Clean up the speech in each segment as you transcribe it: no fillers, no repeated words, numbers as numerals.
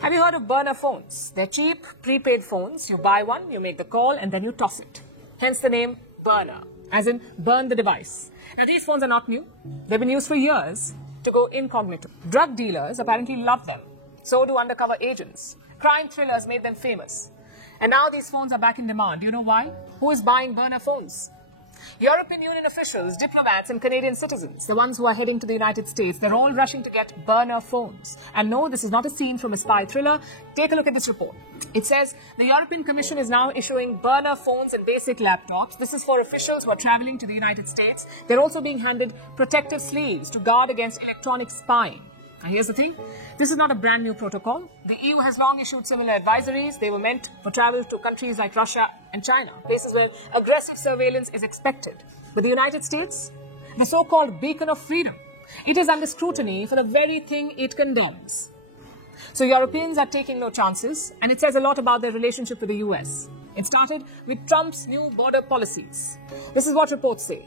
Have you heard of burner phones? They're cheap, prepaid phones. You buy one, you make the call, and then you toss it. Hence the name burner, as in burn the device. Now, these phones are not new. They've been used for years to go incognito. Drug dealers apparently love them. So do undercover agents. Crime thrillers made them famous. And now these phones are back in demand. Do you know why? Who is buying burner phones? European Union officials, diplomats and Canadian citizens, the ones who are heading to the United States, they're all rushing to get burner phones. And no, this is not a scene from a spy thriller. Take a look at this report. It says the European Commission is now issuing burner phones and basic laptops. This is for officials who are traveling to the United States. They're also being handed protective sleeves to guard against electronic spying. Now, here's the thing. This is not a brand new protocol. The EU has long issued similar advisories. They were meant for travel to countries like Russia and China, places where aggressive surveillance is expected. But the United States, the so-called beacon of freedom, it is under scrutiny for the very thing it condemns. So Europeans are taking no chances, and it says a lot about their relationship with the US. It started with Trump's new border policies. This is what reports say.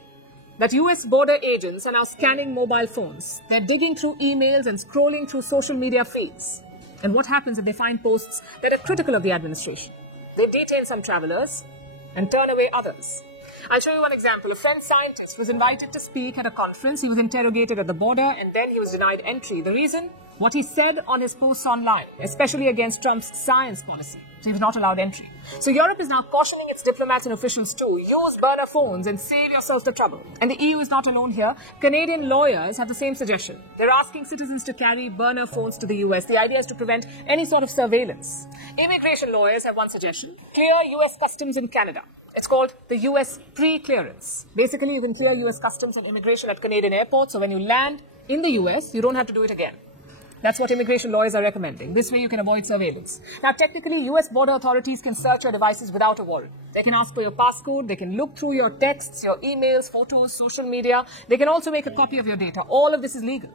That US border agents are now scanning mobile phones. They're digging through emails and scrolling through social media feeds. And what happens if they find posts that are critical of the administration? They detain some travelers and turn away others. I'll show you one example. A French scientist was invited to speak at a conference. He was interrogated at the border and then he was denied entry. The reason? What he said on his posts online, especially against Trump's science policy. So he was not allowed entry. So Europe is now cautioning its diplomats and officials to use burner phones and save yourself the trouble. And the EU is not alone here. Canadian lawyers have the same suggestion. They're asking citizens to carry burner phones to the US. The idea is to prevent any sort of surveillance. Immigration lawyers have one suggestion. Clear US customs in Canada. It's called the US pre-clearance. Basically, you can clear US customs and immigration at Canadian airports. So when you land in the US, you don't have to do it again. That's what immigration lawyers are recommending. This way you can avoid surveillance. Now, technically, US border authorities can search your devices without a warrant. They can ask for your passcode. They can look through your texts, your emails, photos, social media. They can also make a copy of your data. All of this is legal.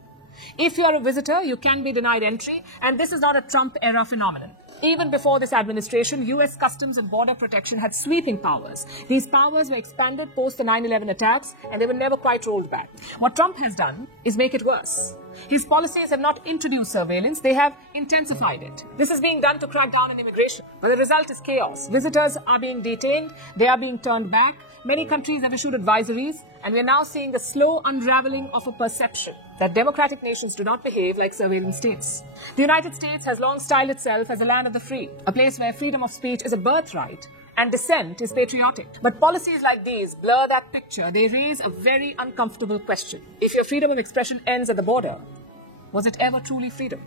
If you are a visitor, you can be denied entry. And this is not a Trump-era phenomenon. Even before this administration, US Customs and Border Protection had sweeping powers. These powers were expanded post the 9/11 attacks, and they were never quite rolled back. What Trump has done is make it worse. His policies have not introduced surveillance, they have intensified it. This is being done to crack down on immigration. But the result is chaos. Visitors are being detained, they are being turned back. Many countries have issued advisories, and we are now seeing the slow unraveling of a perception that democratic nations do not behave like surveillance states. The United States has long styled itself as a land of the free, a place where freedom of speech is a birthright and dissent is patriotic. But policies like these blur that picture. They raise a very uncomfortable question. If your freedom of expression ends at the border, was it ever truly freedom?